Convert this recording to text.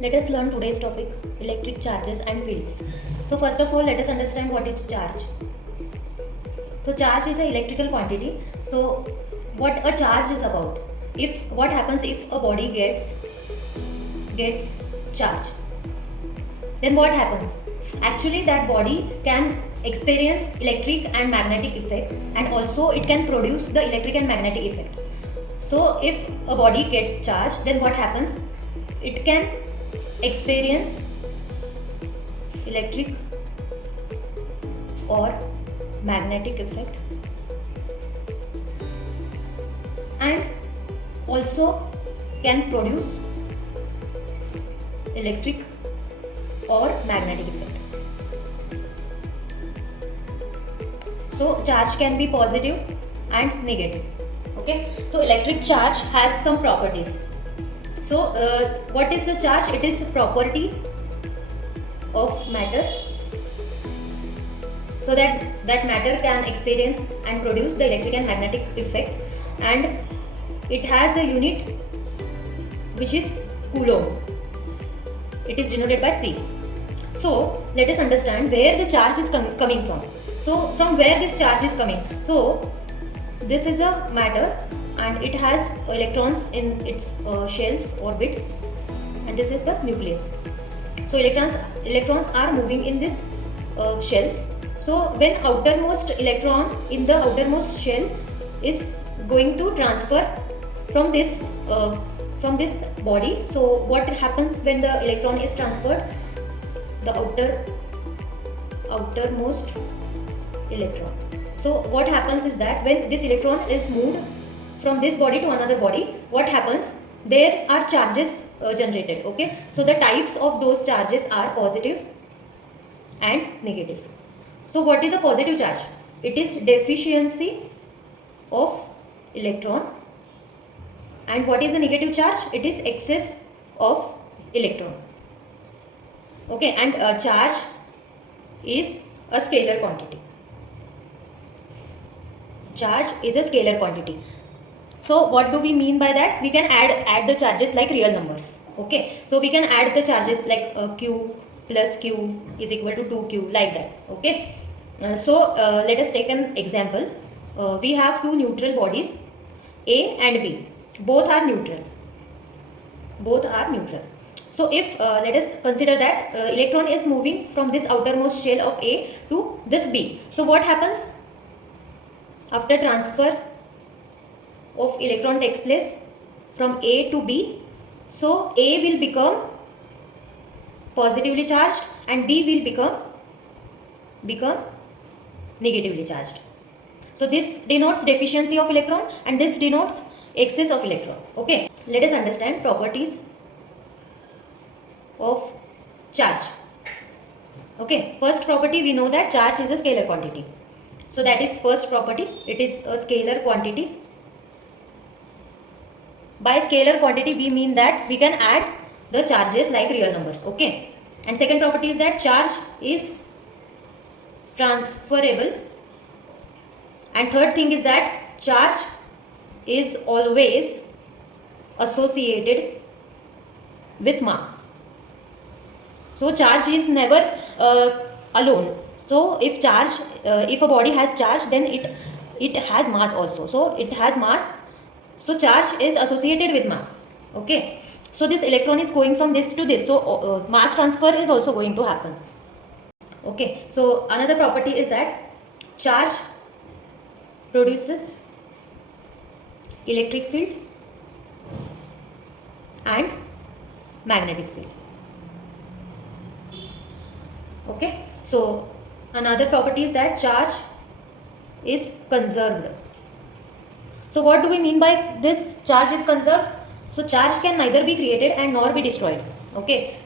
Let us learn today's topic, electric charges and fields. So first of all, let us understand what is charge. So charge is an electrical quantity. So what a charge is about? If what happens if a body gets charge, then what happens? Actually, that body can experience electric and magnetic effect, and also it can produce the electric and magnetic effect. So if a body gets charged, then what happens? It can experience electric or magnetic effect, and also can produce electric or magnetic effect. So charge can be positive and negative. Okay, so electric charge has some properties. So what is the charge? It is a property of matter, so that matter can experience and produce the electric and magnetic effect, and it has a unit which is coulomb. It is denoted by C. So let us understand where the charge is coming from. So from where this charge is coming? So this is a matter and it has electrons in its shells, orbits, and this is the nucleus. So electrons are moving in this shells. So when outermost electron in the outermost shell is going to transfer from this body, so what happens when the electron is transferred? The outermost electron. So what happens is that when this electron is moved from this body to another body, what happens? There are charges generated. Okay, so the types of those charges are positive and negative. So what is a positive charge? It is deficiency of electron. And what is a negative charge? It is excess of electron. Okay, and charge is a scalar quantity. Charge is a scalar quantity. So what do we mean by that? We can add the charges like real numbers. Okay, so we can add the charges like q plus q is equal to 2q, like that. Okay, so let us take an example. We have two neutral bodies, A and B. Both are neutral. So if let us consider that electron is moving from this outermost shell of A to this B. So what happens after transfer of electron takes place from A to B? So A will become positively charged and B will become negatively charged. So this denotes deficiency of electron and this denotes excess of electron. Okay, let us understand properties of charge. Okay, first property, we know that charge is a scalar quantity. So that is first property, it is a scalar quantity. By scalar quantity we mean that we can add the charges like real numbers. Okay, and second property is that charge is transferable, and third thing is that charge is always associated with mass. So charge is never alone. So if a body has charge, then it has mass also. So it has mass. So charge is associated with mass. Okay. So this electron is going from this to this. So mass transfer is also going to happen. Okay. So another property is that charge produces electric field and magnetic field. Okay, so another property is that charge is conserved. So what do we mean by this charge is conserved? So charge can neither be created and nor be destroyed. Okay,